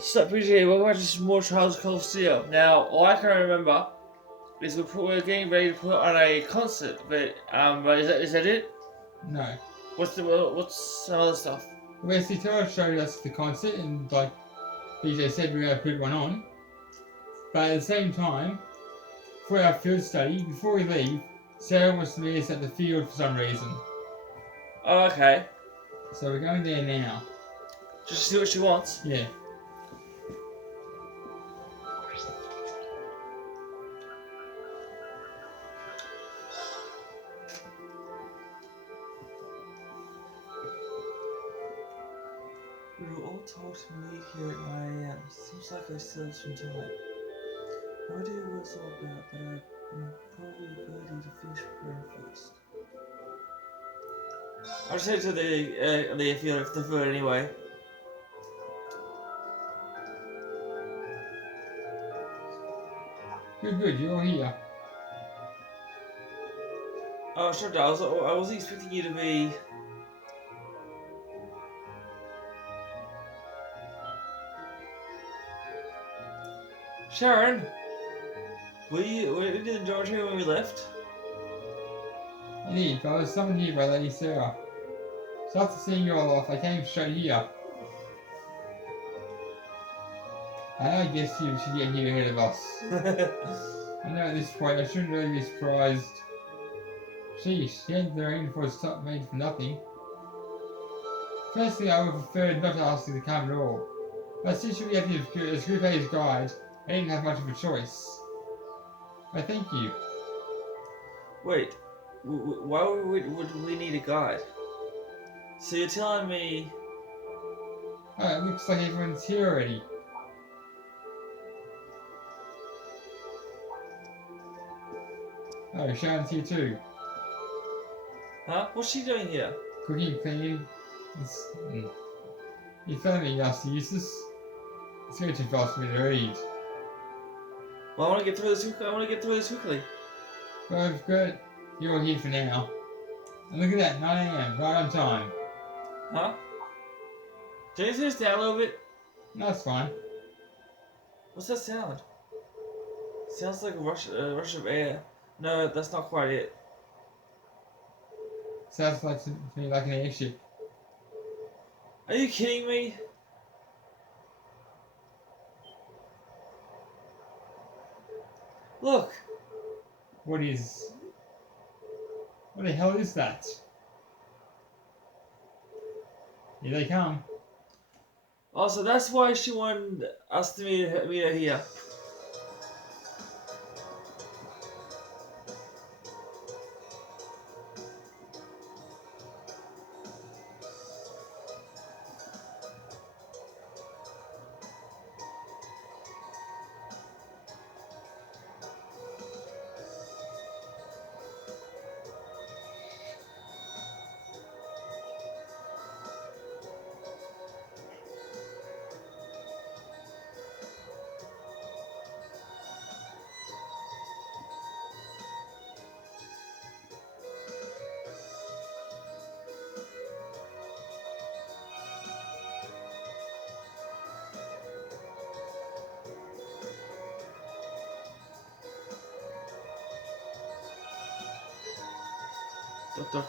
So, PG, welcome back to some more Trials of Cold Steel. Now, all I can remember is we're getting ready to put on a concert, but is that it? No. What's some other stuff? Wesley Torres showed us the concert and like BJ said we were going to put one on. But at the same time, for our field study, before we leave, Sarah wants to meet us at the field for some reason. Oh, okay. So we're going there now. Just to see what she wants. Yeah. We were all told to meet here at 9 a.m. Seems like I still have some time. No idea what it's all about, but I'm probably ready to finish preparing first. I'll just head to the field anyway. Good, you're all here. Oh, sure, I wasn't expecting you to be. Sharon, were you in the dormitory when we left? I did, but I was summoned here by Lady Sarah. So after seeing you all off, I came straight here. I guess you should get here ahead of us. I know at this point I shouldn't really be surprised. Sheesh, the end of the rain was made for nothing. Firstly, I would have preferred not to ask you to come at all. But since you gave me as Group A's guide, I didn't have much of a choice. But thank you. Wait, why would we need a guide? So you're telling me... Oh, it looks like everyone's here already. Oh, Sharon's here too. Huh? What's she doing here? Cooking, cleaning. You found me, nasty useless. It's going too fast for me to read. Well, I want to get through this quickly. Well, good. You're all here for now. And look at that, 9 a.m, right on time. Huh? Can you turn this down a little bit? No, that's fine. What's that sound? Sounds like a rush of air. No, that's not quite it. Sounds like to me like an airship. Are you kidding me? Look! What the hell is that? Here they come. Also, that's why she wanted us to meet her here.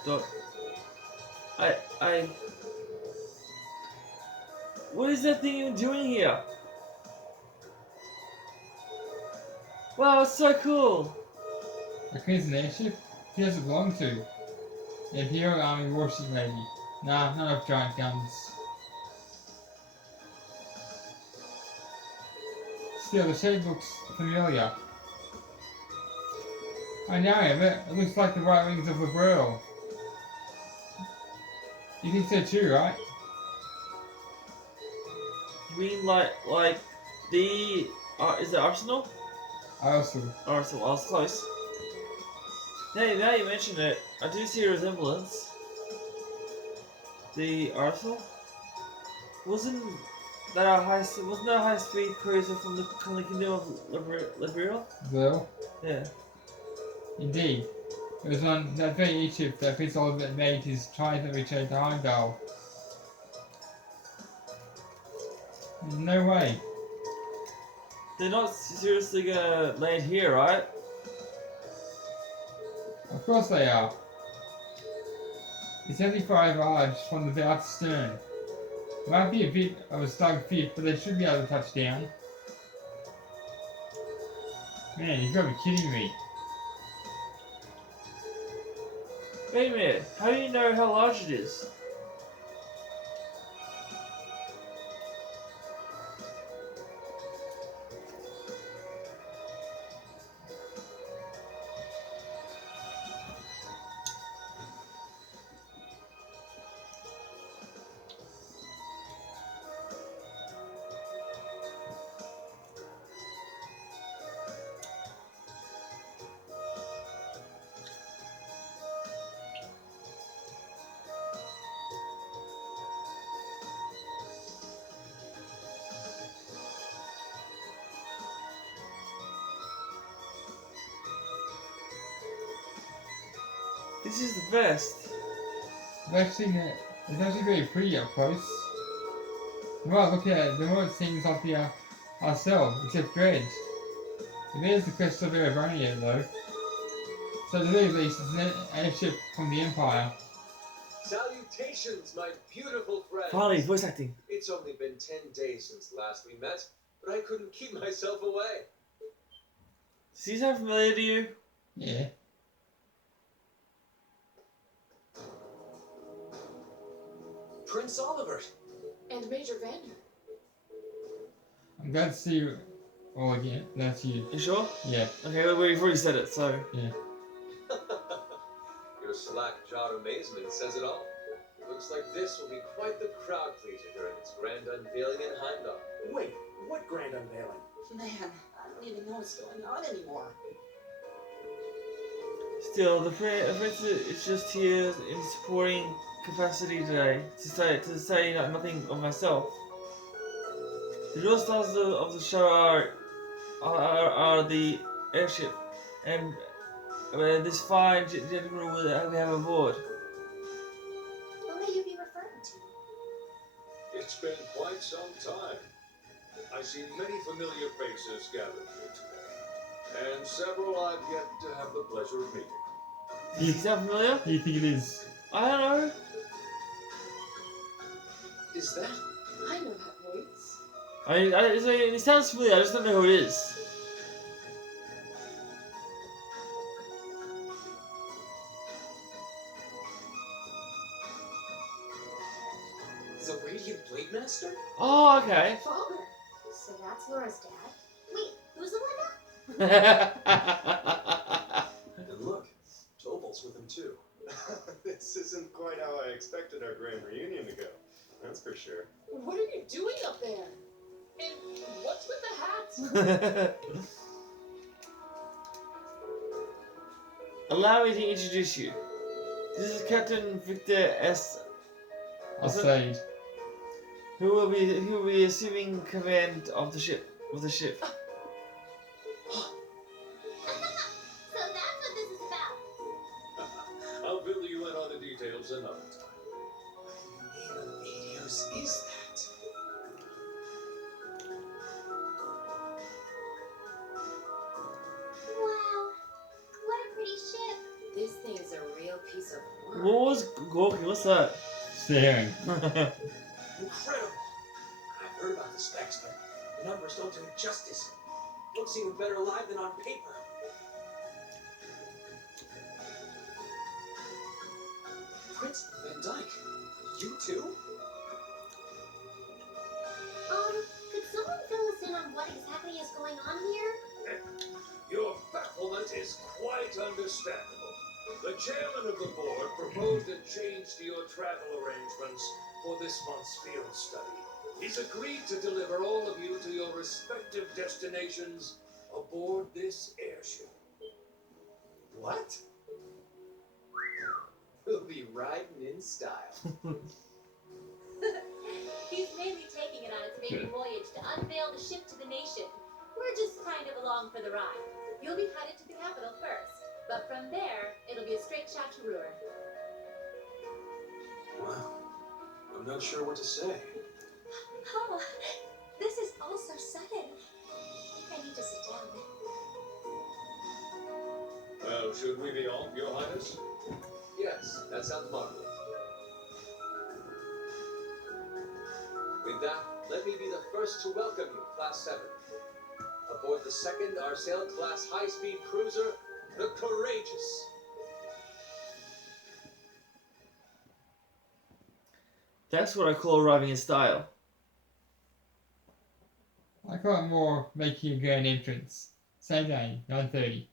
Dot. What is that thing even doing here? Wow, it's so cool! The Queen's an airship? Who does it belong to? The Imperial Army warship maybe. Nah, not enough giant guns. Still, the shape looks familiar. I know him, it looks like the right wings of Labrelle. You think so too, right? You mean like the is it Arsenal? Arsenal. Arsenal, I was close. Now you mention it, I do see a resemblance. The Arsenal? Wasn't that a high speed cruiser from the Kingdom of Labrelle? Well, Yeah. indeed. It was on that very airship that Prince Oliver made his triumphant return to Heimdall. No way. They're not seriously gonna land here, right? Of course they are. It's 75 yards from the bow to stern. It might be a bit of a snug fit, but they should be able to touch down. Man, you've got to be kidding me. Wait a minute. How do you know how large it is? This is the best. It's actually very pretty up close. The more I look at it, the more it seems like our cell, except Dredge. It is the crest of Erebronia though. So at the very least, it's an airship from the Empire. Salutations, my beautiful friends. Finally, voice acting. It's only been 10 days since last we met, but I couldn't keep myself away. Does he sound familiar to you? Yeah. Prince Oliver. And Major Vander. I'm glad to see you all again. That's you. You sure? Yeah. Okay, well, we've already said it, so. Yeah. Your slack-jawed amazement says it all. Looks like this will be quite the crowd pleaser during its grand unveiling in Heimdall. Wait, what grand unveiling? Man, I don't even know what's going on anymore. Still, the prince is just here in supporting capacity today to say nothing of myself. The real stars of the show are the airship and this fine gentleman we have aboard. Who may you be referring to? It's been quite some time. I see many familiar faces gathered here today, and several I've yet to have the pleasure of meeting. Does he sound familiar? Who do you think it is? I don't know. Is that? I know that voice. It sounds familiar, I just don't know who it is. The Radiant Blade Master? Oh, okay. Father. So that's Laura's dad? Wait, who's the one now? And look, Tobal's with him too. This isn't quite how I expected our grand reunion to go. That's for sure. What are you doing up there? And what's with the hats? Allow me to introduce you. This is Captain Victor S. I'll say. Who will be assuming command of the ship. So that's what this is about. I'll fill you in on the details another time. What in the name of Adios is that? Wow, what a pretty ship. This thing is a real piece of work. What was Gorky? What's that? Staring. Incredible! I've heard about the specs, but the numbers don't do it justice. Looks even better alive than on paper. Prince Van Dyke, you too? Could someone fill us in on what exactly is going on here? Your bafflement is quite understandable. The chairman of the board proposed a change to your travel arrangements for this month's field study. He's agreed to deliver all of you to your respective destinations aboard this airship. What? We'll be riding in style. He's mainly taking it on its maiden voyage to unveil the ship to the nation. We're just kind of along for the ride. You'll be headed to the capital first, but from there, it'll be a straight shot to Ruhr. Wow. I'm not sure what to say. Oh, should we be off, Your Highness? Yes, that sounds marvelous. With that, let me be the first to welcome you, Class 7. Aboard the second Arsail class high-speed cruiser, the Courageous. That's what I call arriving in style. I call it more making a grand entrance. Same day, 9:30.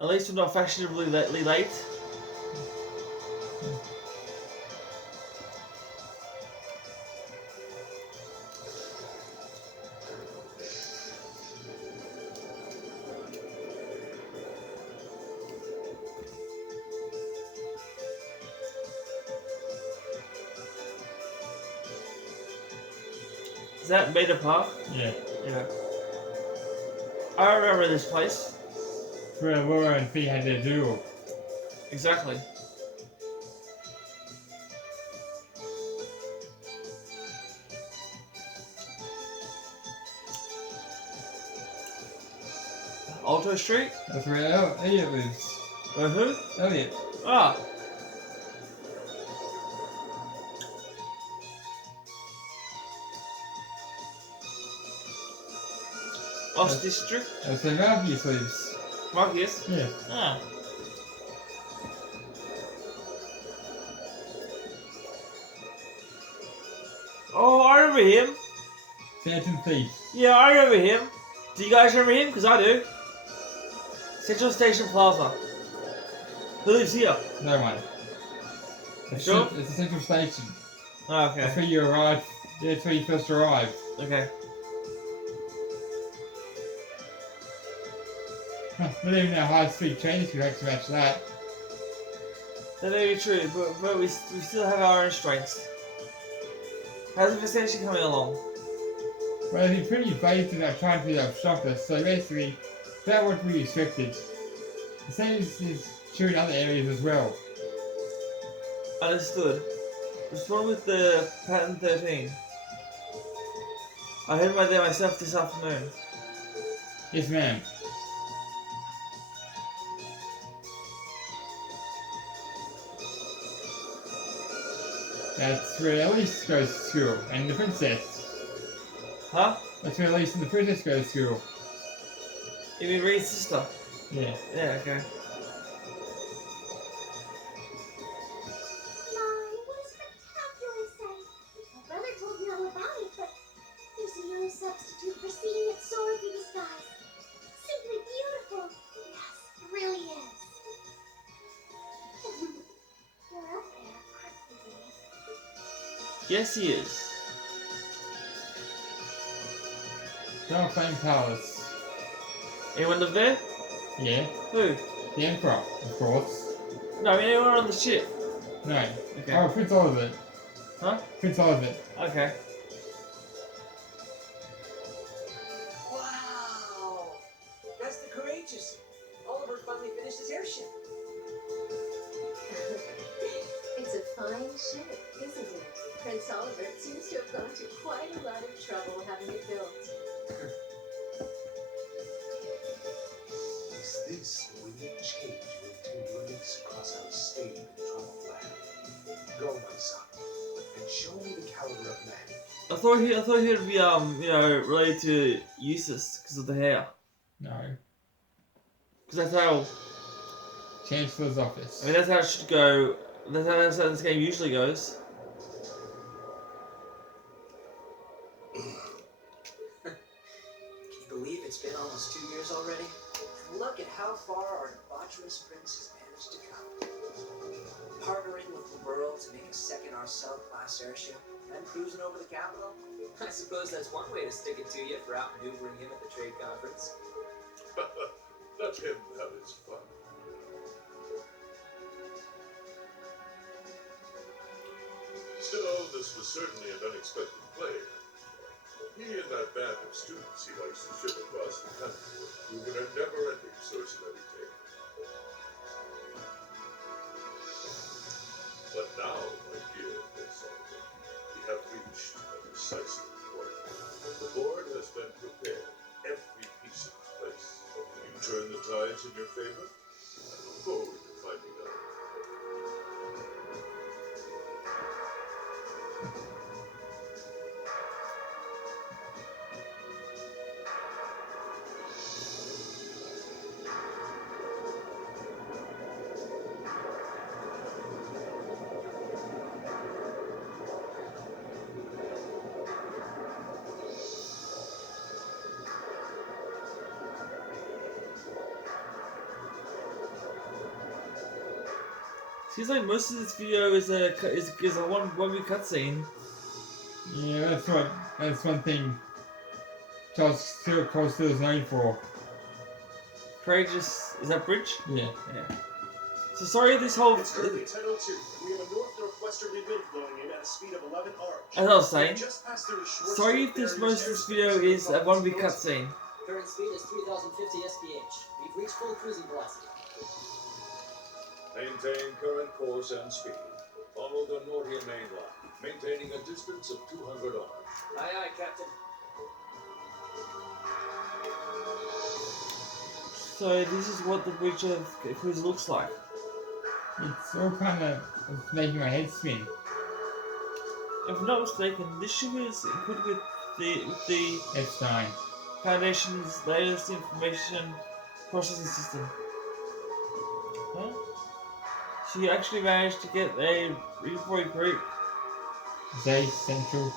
At least we're not fashionably late. Is that Beta Park? Yeah. Yeah. I remember this place. Where Laura and Fee had their duel. Exactly. Alto Street? That's where Elliot lives. Where who? Elliot. Ah. Ost District? That's where Marcus lives. Marcus? Yeah. Ah. Oh, I remember him. Phantom Thief. Yeah, I remember him. Do you guys remember him? Because I do. Central Station Plaza. Who lives here? No one. It's Sure? It's a central station. Oh, okay. That's where you arrive. Yeah, that's where you first arrive. Okay. Not even our high-speed trains could have to match that. That may be true, but we still have our own strengths. How's the station coming along? Well, they've been pretty evasive at trying to obstruct us, so basically, that would be restricted. The same is true in other areas as well. Understood. What's wrong with the Pattern 13? I heard about that myself this afternoon. Yes, ma'am. That's where Elise goes to school, and the princess. Huh? That's where Elise and the princess go to school. You mean Reed's sister? Yeah. Yeah, okay. My, what a spectacular sight. My brother told me all about it, but there's no substitute for seeing it soar through the skies. Simply beautiful. Yes, it really is. You're up there, aren't you, Dave? Yes, he is. Flame Palace. Anyone live there? Yeah. Who? The Emperor, of course. No, I mean anyone on the ship. No. Okay. Oh, Prince Oliver. Huh? Prince Oliver. Okay. Wow! That's the Courageous. Oliver finally finished his airship. It's a fine ship, isn't it? Prince Oliver seems to have gone to quite a lot of trouble having it built. Is this the way you change your tenderness across our stained and troubled land? Go, my son, and show me the caliber of man. I thought he'd be related to Eustace because of the hair. No. Because that's how Chancellor's office. I mean that's how it should go. That's how this game usually goes. Can you believe it's been almost 2 years already? And look at how far our debaucherous prince has managed to come. Partnering with the world to make a second Arcel-class airship, and cruising over the capital? I suppose that's one way to stick it to you for outmaneuvering him at the trade conference. Let him have his fun. Still, this was certainly an unexpected player. He and that band of students he likes to ship across the country have proven a never-ending source of entertainment. But now, my dear Prince Oliver, we have reached a decisive point. The board has been prepared. Every piece of the in your favor? I look forward to finding out. Seems like most of this video is a one week cutscene. Yeah, that's one thing Charles Stewart is known for. Courageous, is that bridge? Yeah. Yeah. So sorry, this whole. It's currently 10:02. We have a north-northwesterly wind blowing in at a speed of 11 arcs. As I was saying, Just passed through a short sorry strait if this barrier most of this airspace video in the is a one week province of cutscene. Current speed is 3050 SPH. We've reached full cruising velocity. Maintain current course and speed. Follow the Nordian main line, maintaining a distance of 200 arcs. Aye, aye, Captain. So this is what the bridge of Cruise looks like. It's all kind of making my head spin. If I'm not mistaken, this ship is equipped with the Epstein. Foundation's latest information processing system. Huh? She actually managed to get a redeployed group Zay Central.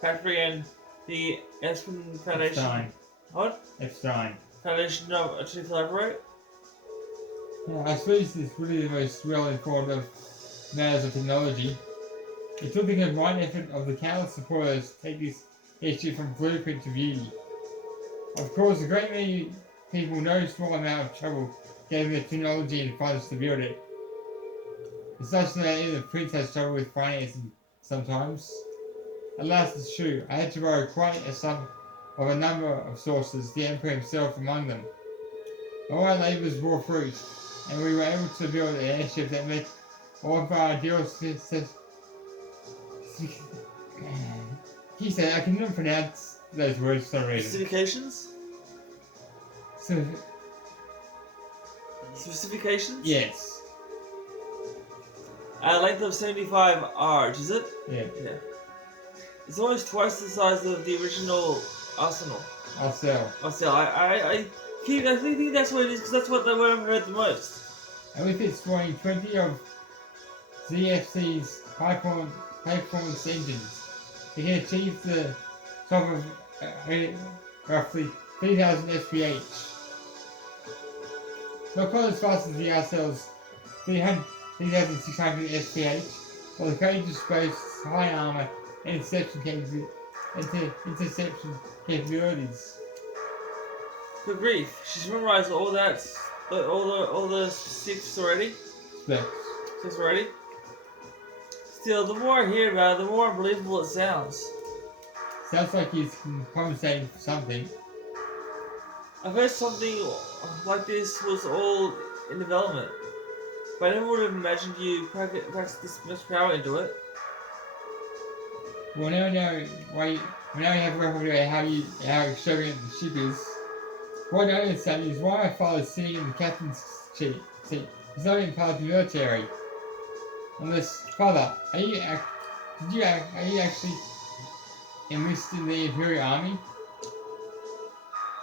factory and the Espen Foundation. Epstein. What? Epstein. Foundation to collaborate. Yeah, I suppose it's really the most well-informed of matters of technology. It took the combined effort of the countless supporters to take this issue from blueprint to beauty. Of course, a great many people no small amount of trouble getting the technology and funds to build it. It's such that even the prince has trouble with financing sometimes. Alas, it's true. I had to borrow quite a sum of a number of sources, the Emperor himself among them. All our labours bore fruit, and we were able to build an airship that met all of our ideal he said, I cannot pronounce those words for some reason. Specifications? So, Specifications? yes. At a length of 75 arch, is it? Yeah. Yeah. It's almost twice the size of the original Arsenal. I'll sell. I think that's what it is, because that's what I've heard the most. And with it spawning 20 of ZFC's high-performance engines, it can achieve the top of roughly 3,000 SPH. Not quite as fast as the RCL's 3,600 SPH, while the Courageous boasts high armor and interception capabilities. Good grief, she's memorized all that, all the specifics already. Specs already. Still, the more I hear about it, the more unbelievable it sounds. Sounds like he's compensating for something. I've heard something like this was all in development, but I never would have imagined you pack this much power into it. Well, now we know we have a rough idea how extravagant the ship is. What I don't understand is why my father's sitting in the captain's seat. He's not even part of the military. Unless, Father, are you actually enlisted in the Imperial Army?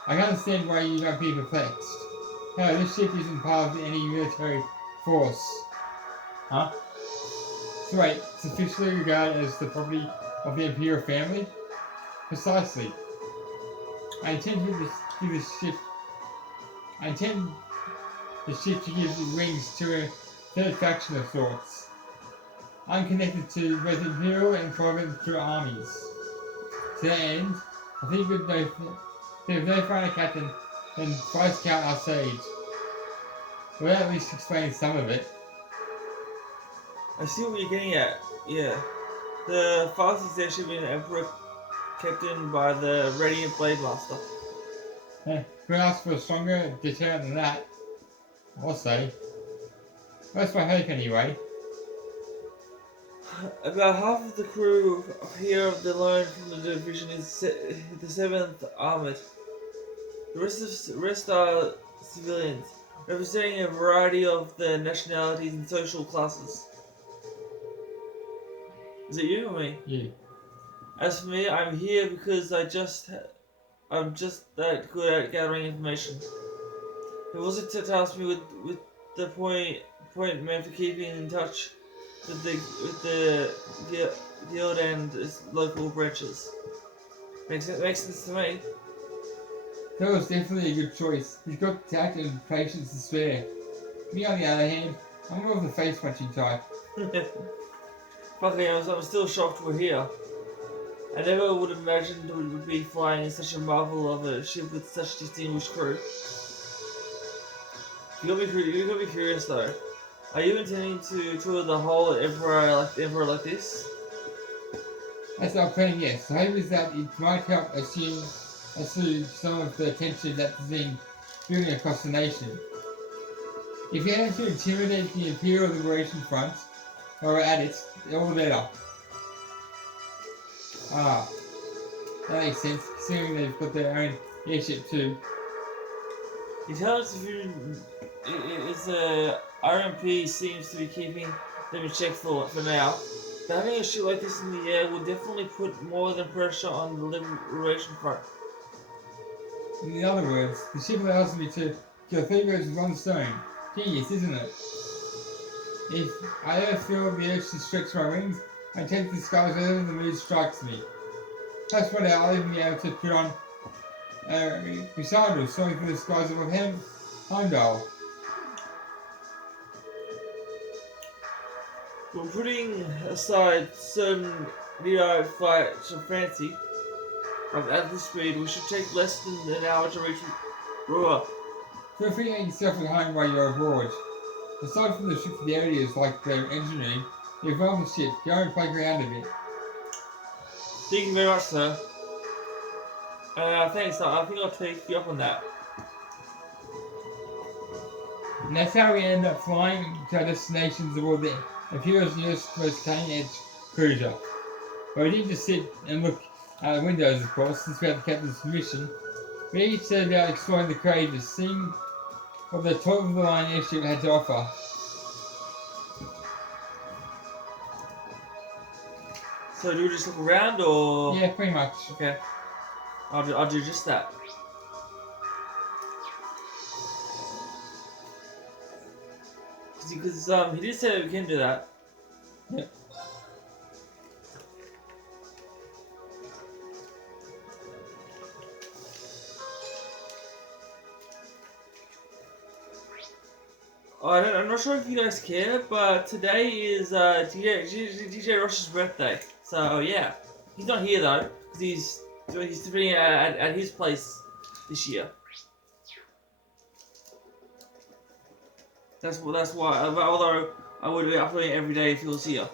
I can understand why you might be perplexed. No, this ship isn't part of any military force. Huh? So wait, it's officially regarded as the property of the Imperial family? Precisely. I intend the ship to give the wings to a third faction of sorts. I'm connected to both Imperial and Provincial armies. To that end, I think with no finer captain than Vice Count our sage. We'll at least explain some of it. I see what you're getting at. Yeah. The fastest airship in the Emperor kept in by the Radiant Blade Master. Who asked for a stronger deterrent than that? I'll say. That's my hope anyway. About half of the crew here of the loan from the division is the 7th Armored. The rest are civilians, representing a variety of the nationalities and social classes. Is it you or me? Yeah. As for me, I'm here because I'm just that good at gathering information. It wasn't to task me with the appointment for keeping in touch with the guild and its local branches. Makes sense to me. That was definitely a good choice. He's got tact and patience to spare. Me, on the other hand, I'm more of the face punching type. Fucking, I'm still shocked we're here. I never would have imagined we would be flying in such a marvel of a ship with such distinguished crew. You got me curious though. Are you intending to tour the whole Emperor like this? That's our plan, yes. The hope is that it might help assume some of the tension that's been building across the nation. If you had to intimidate the Imperial Liberation Front, or at it, all the better. Ah, that makes sense, considering they've got their own airship too. You tell us if it's RMP seems to be keeping them in check for now. But having a ship like this in the air will definitely put more than pressure on the Liberation Front. In other words, the ship allows me to kill 3 birds with one stone. Genius, isn't it? If I ever feel the urge to stretch my wings, I take the skies wherever the mood strikes me. That's what I'll even be able to put on recitals, sorry for the skies of Heimdall. When putting aside certain near flights of fancy, at this speed, we should take less than an hour to reach Rua. Feel free to make yourself at home while you're abroad. Aside from the ship for the areas like the engine room, the evolving ship, go and play around a bit. Thank you very much, sir. Thanks, I think I'll take you up on that. And that's how we end up flying to our destinations aboard the Imperial's newest, most cutting-edge cruiser. But we didn't just sit and look out the windows, of course, since we had the captain's permission. We each set about exploring the Courageous, seeing what the top-of-the-line airship had to offer. So do we just look around, or...? Yeah, pretty much. Okay. I'll do just that. Because he did say that we can do that. Yep. I'm not sure if you guys care, but today is DJ Rosh's birthday. So yeah, he's not here though, because he's doing it at his place this year. That's why. Although I would be uploading every day if he was here.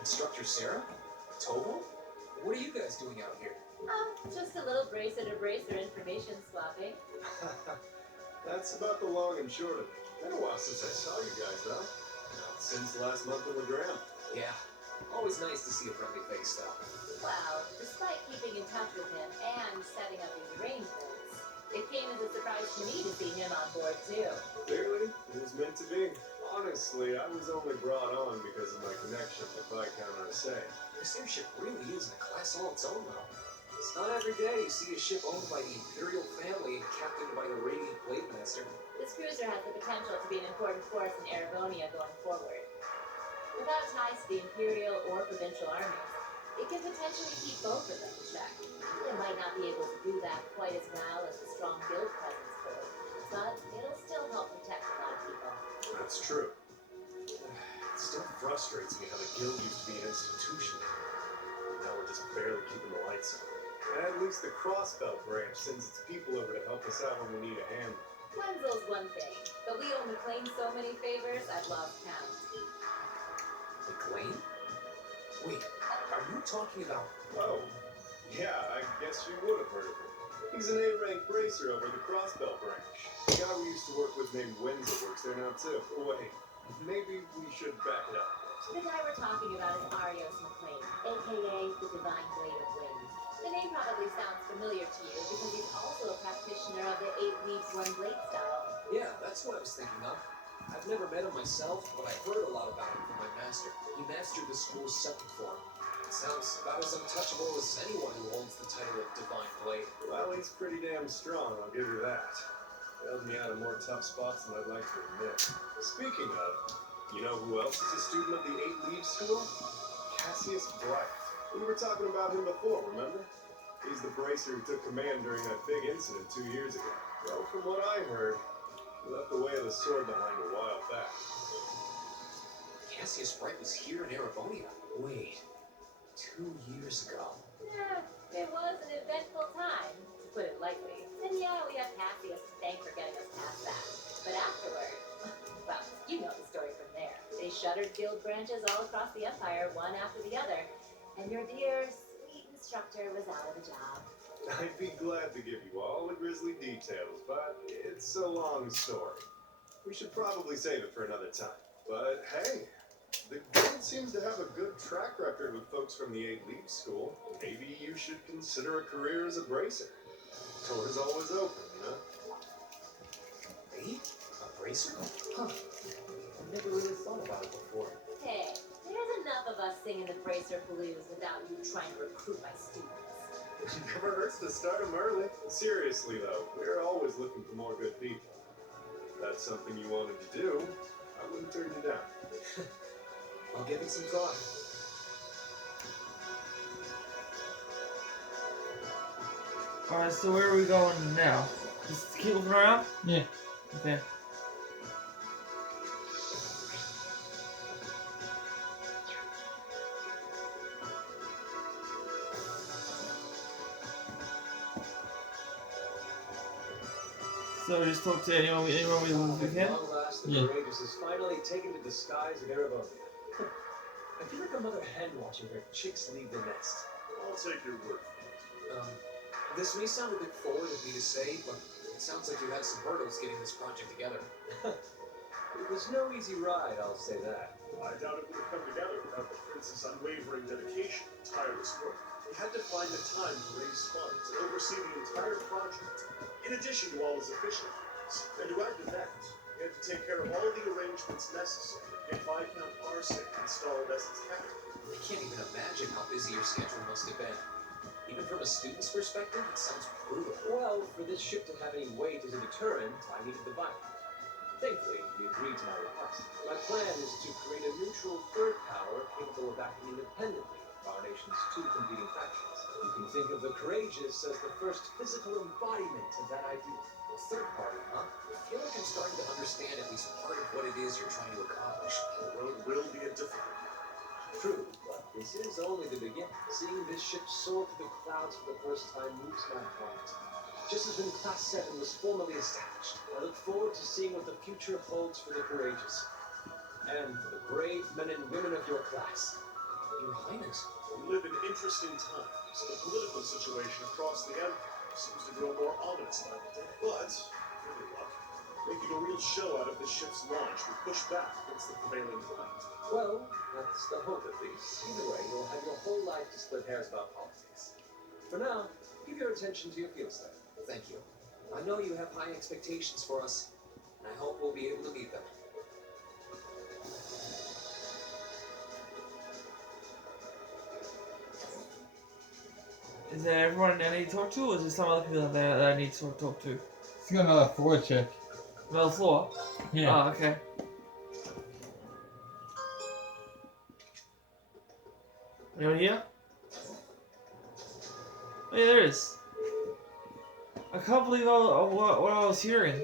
Instructor Sarah? Tobo? What are you guys doing out here? Just a little bracer to bracer information swapping. That's about the long and short of it. Been a while since I saw you guys, though. Since last month in Legram. Yeah. Always nice to see a friendly face, though. Well, despite keeping in touch with him and setting up these arrangements, it came as a surprise to me to see him on board too. Clearly, it was meant to be. Honestly, I was only brought on because of my connection with Viscount Arcee. This airship really is in a class all its own, though. It's not every day you see a ship owned by the Imperial family and captained by the Radiant Blade Master. This cruiser has the potential to be an important force in Erebonia going forward. Without ties to the Imperial or provincial armies, it can potentially keep both of them in check. It might not be able to do that quite as well as the strong guild presence could, but it'll still help protect a lot of people. That's true. It still frustrates me how the guild used to be an institution. Now we're just barely keeping the lights on. And at least the Crossbelt branch sends its people over to help us out when we need a hand. Wenzel's one thing, but we owe McLean so many favors, I've lost count. McLean? Wait, are you talking about... Oh, yeah, I guess you would have heard of her. He's an A-rank bracer over the Crossbelt branch. The guy we used to work with named Windsor works there now too. Wait, maybe we should back it up. The guy we're talking about is Arios McLean, aka the Divine Blade of Wings. The name probably sounds familiar to you because he's also a practitioner of the 8 Leagues 1 Blade style. Yeah, that's what I was thinking of. I've never met him myself, but I heard a lot about him from my master. He mastered the school's second form. It sounds about as untouchable as anyone who holds the title of Divine Blade. Well, he's pretty damn strong, I'll give you that. Bailed me out of more tough spots than I'd like to admit. Speaking of, you know who else is a student of the 8 League School? Cassius Bright. We were talking about him before, remember? He's the bracer who took command during that big incident 2 years ago. Well, from what I heard, he left the way of the sword behind a while back. Cassius Bright was here in Erebonia. Wait, 2 years ago. Yeah, it was an eventful time, to put it lightly. And yeah, we have Cassius to thank for getting us past that. But afterward, well, you know the story from there. They shuttered guild branches all across the Empire, one after the other. And your dear, sweet instructor was out of a job. I'd be glad to give you all the grisly details, but it's a long story. We should probably save it for another time. But hey, the guild seems to have a good track record with folks from the 8 League School. Maybe you should consider a career as a bracer. Door's always open, you know? Me? A bracer? Huh. I've never really thought about it before. Hey, there's enough of us singing the Bracer Blues without you trying to recruit my students. It never hurts to start them early. Seriously, though, we're always looking for more good people. If that's something you wanted to do, I wouldn't turn you down. I'll give it some thought. Alright, so where are we going now? Just keep looking around? Yeah. Okay. So we just talk to anyone we can? At long last, the Yeah. Courageous is finally taken to the skies of Erebonia. I feel like a mother hen watching her chicks leave the nest. I'll take your word. This may sound a bit forward of me to say, but it sounds like you had some hurdles getting this project together. It was no easy ride, I'll say that. I doubt it would have come together without the prince's unwavering dedication and tireless work. He had to find the time to raise funds and oversee the entire project, in addition to all his official duties. And to add to that, he had to take care of all the arrangements necessary to get Viscount Arsene installed as its capital. I can't even imagine how busy your schedule must have been. Even from a student's perspective, it sounds brutal. Well, for this ship to have any weight as a deterrent, I needed the Viscount. Thankfully, he agreed to my request. My plan is to create a neutral third power capable of acting independently of our nation's two competing factions. You can think of the Courageous as the first physical embodiment of that ideal. A third party, huh? I feel like I'm starting to understand at least part of what it is you're trying to accomplish. The road will be a difficult one. True, but this is only the beginning. Seeing this ship soar through the clouds for the first time moves my heart. Just as when Class 7 was formally established, I look forward to seeing what the future holds for the Courageous. And for the brave men and women of your class. Your Highness. We live in interesting times. The political situation across the Empire seems to grow more ominous by the day. But, with any luck, making a real show out of the ship's launch will push back against the prevailing climate. Well, that's the hope at least. Either way, you'll have your whole life to split hairs about politics. For now, give your attention to your field study. Thank you. I know you have high expectations for us, and I hope we'll be able to meet them. Is there everyone I need to talk to, or is there some other people there that I need to talk to? It's got another floor check. Another floor? Yeah. Oh, okay. Anyone here? Oh, yeah, there is. I can't believe what I was hearing.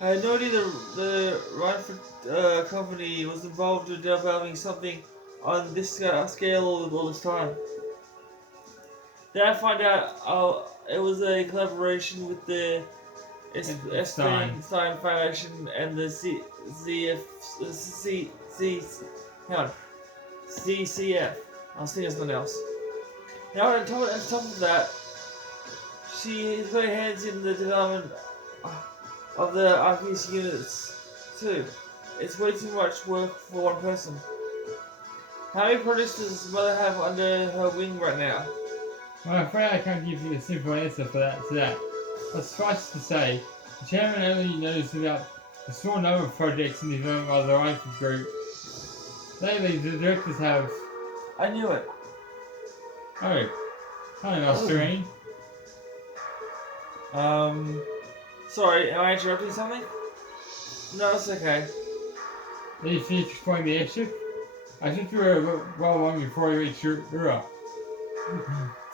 I had no idea the Rhineford company was involved in developing something on this scale all this time. Then I find out it was a collaboration with the Stein Foundation and the CCF. I was thinking of something else. Now on top of that, she is putting hands in the development of the RPS units too. It's way too much work for one person. How many projects does Mother have under her wing right now? Well, I'm afraid I can't give you a simple answer to that. But suffice to say, the chairman only knows about a small number of projects in the development of the Rifle Group. Lately, the directors have... I knew it. Oh, hello, Serene. Sorry, am I interrupting something? No, it's okay. Did you finish exploring the airship? I think you were well along before you reached Ura.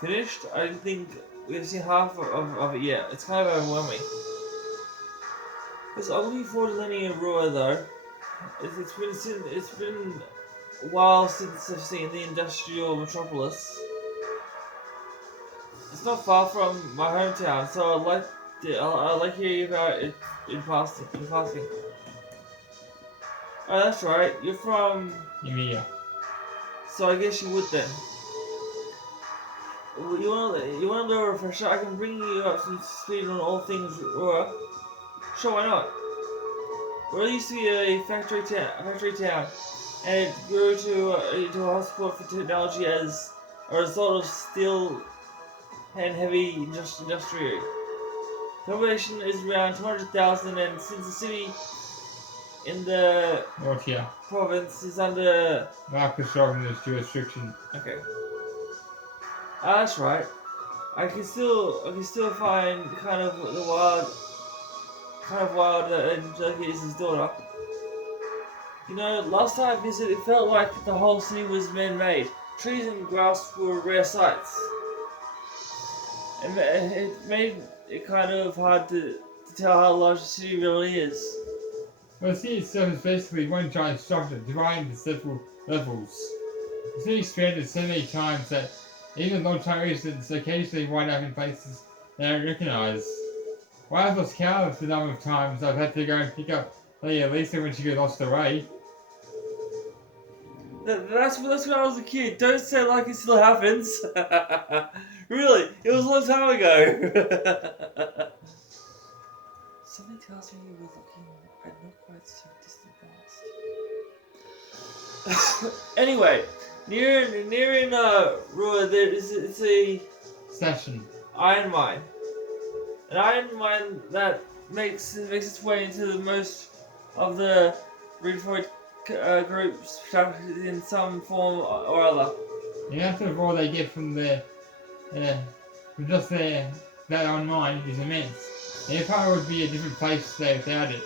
Finished? I think we've seen half of it yet. It's kind of overwhelming. I'm looking forward to landing in Rua though. It's been a while since I've seen the industrial metropolis. It's not far from my hometown, so I'd like hearing about it in passing. Oh, that's right. You're from... Emilia. So I guess you would then. You want a little refresher? I can bring you up to speed on all things Aurora. Sure, why not? Aurora used to be a factory town, and it grew into a hotspot for technology as a result of steel and heavy industry. Population is around 200,000, and since the city in the Nortia. province is under... Marcus Organized jurisdiction. Okay. That's right. I can still find kind of wild and Angelica is his daughter. You know, last time I visited, it felt like the whole city was man-made. Trees and grass were rare sights. And it made it kind of hard to tell how large the city really is. Well, the city itself is basically one giant structure divided into several levels. The city expanded so many times that even long-time residents occasionally wind up in places they don't recognize. Well, I've lost count of the number of times I've had to go and pick up Lady Lisa when she got lost away. That's when I was a kid. Don't say it like it still happens. Really, it was a long time ago. Something tells me you were looking at not quite so distant past. Anyway, near in Rua, it's a Session. iron mine. An iron mine that makes its way into the most of the redeployed groups in some form or other. The amount of ore they get from just that on mine is immense. The Empire would be a different place today without it.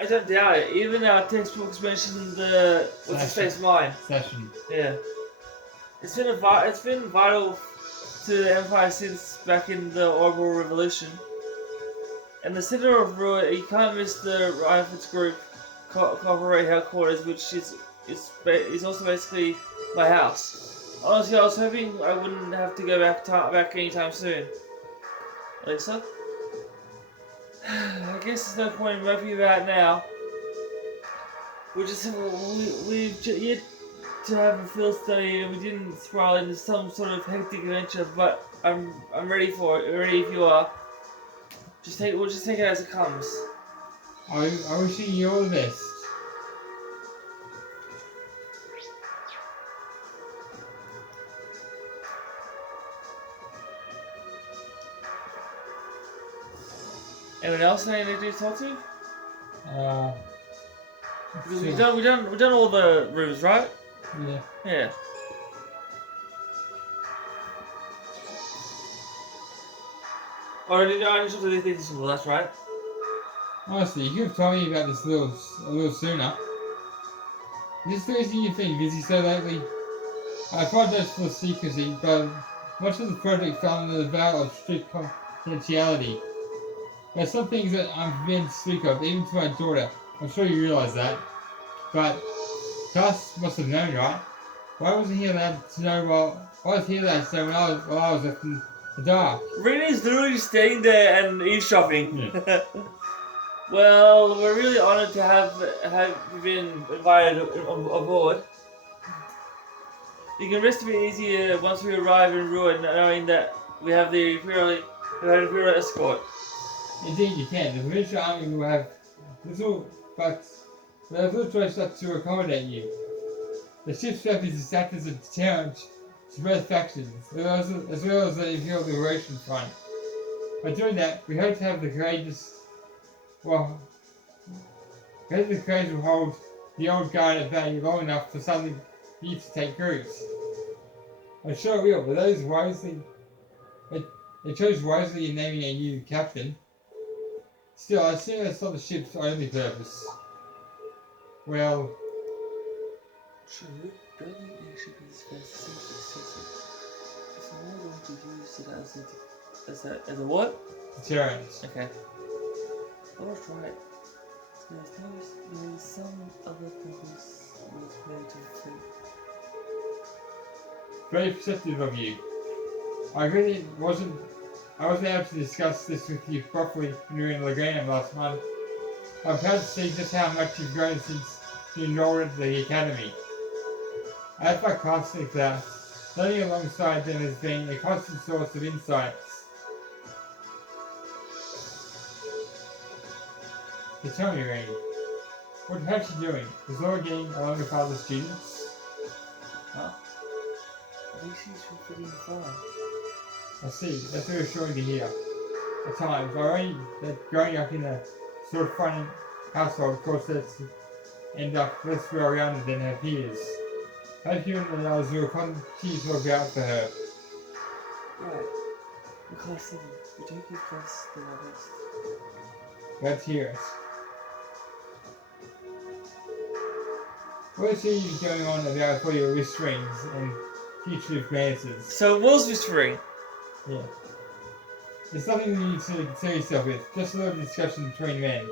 I don't doubt it. Even our textbooks mention the what's-his-face mine. Session. Yeah. It's been vital to the Empire since back in the Orbital Revolution. And the center of Rua, you can't miss the Rifles Group corporate headquarters, which is also basically my house. Honestly, I was hoping I wouldn't have to go back anytime soon. Lisa? I guess there's no point in moping about now. We've yet to have a field study, and we didn't spiral into some sort of hectic adventure. But I'm ready for it. Ready if you are. We'll just take it as it comes. I wish you all the best. Anyone else I need to talk to? Because we've done all the rooms, right? Yeah. Yeah. Already, I just did this. Well, that's right. Honestly, you could have told me about this a little sooner. This is the new thing, busy so lately. I apologize for the secrecy, but much of the project fell under the veil of strict confidentiality. There are some things that I'm forbidden to speak of, even to my daughter. I'm sure you realize that. But Gus must have known, right? Why wasn't he allowed to know when I was left in the dark? Rita's literally staying there and eavesdropping. Yeah. Well, we're really honoured to have been invited aboard. You can rest a bit easier once we arrive in Ruin, knowing that we have the Imperial escort. Indeed, you can. The provincial army will have little, but they have little choice but to accommodate you. The ship's purpose is to act as a deterrent to both factions, as well as the Imperial Liberation Front. By doing that, we hope to have the courageous, will hold the old guard at bay long enough for something you to take cruise. I'm sure it will, but they chose wisely in naming a new captain. Still, I assume that's not the ship's only purpose. Well, True, building an airship is very simple accessory. If I'm not going to use it as a what? deterrent. Okay. Alright. There is some other purpose with creating food. Very perceptive of you. I wasn't able to discuss this with you properly when you were in Lagranum last month. I'm proud to see just how much you've grown since you enrolled at the academy. As my classmates are, learning alongside them has been a constant source of insights. So tell me, Rainy, how's she doing? Is Laura getting along with other students? Huh? I think she's fitting fine. I see, that's reassuring to hear. At times, that growing up in a sort of fun household, of course, that's end up less well-rounded than her peers. I hope you and the others will continue to look out for her. Right. We're class 7. We do give class the best. Glad to hear it. What is you going on about for your wrist rings and future advances? So it was whispering. Yeah. It's nothing you need to concern yourself with, just a little discussion between men.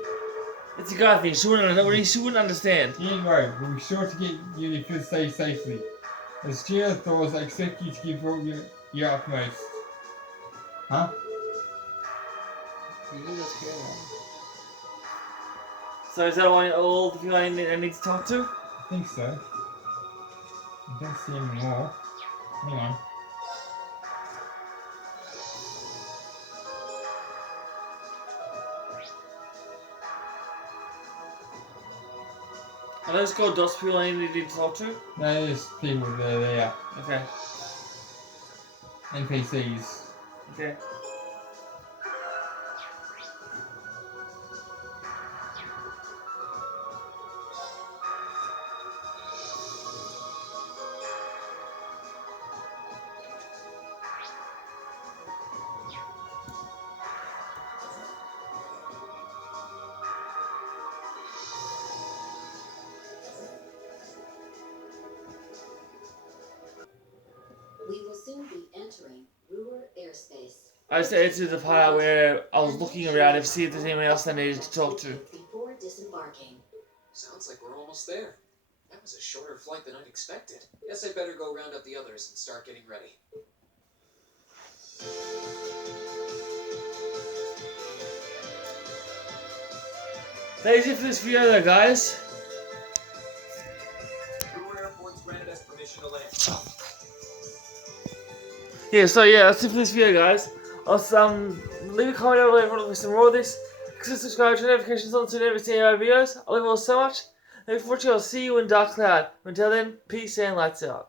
It's a guy thing. She wouldn't understand. You ain't worried, we'll be sure to get you to feel safe safely. As Gina Thors, I expect you to give all your utmost. Huh? You need us here now. So is that all the people I need to talk to? I think so. I don't see any more. Hang on. Are those called DOS people I need to talk to? No, there's people that are there. Okay. NPCs. Okay. We will soon be entering Ruhr airspace. I stayed to the part where I was looking around to see if there's anyone else I needed to talk to. Before disembarking. Sounds like we're almost there. That was a shorter flight than I'd expected. Guess I better go round up the others and start getting ready. That's it for this video though, guys. Ruhr Airport's granted us permission to land. Yeah, so yeah, that's it for this video, guys. Leave a comment down below if you want to see more of this. Click subscribe, turn notifications on to never see any of my videos. I love you all so much. And unfortunately, I'll see you in Dark Cloud. Until then, peace and lights out.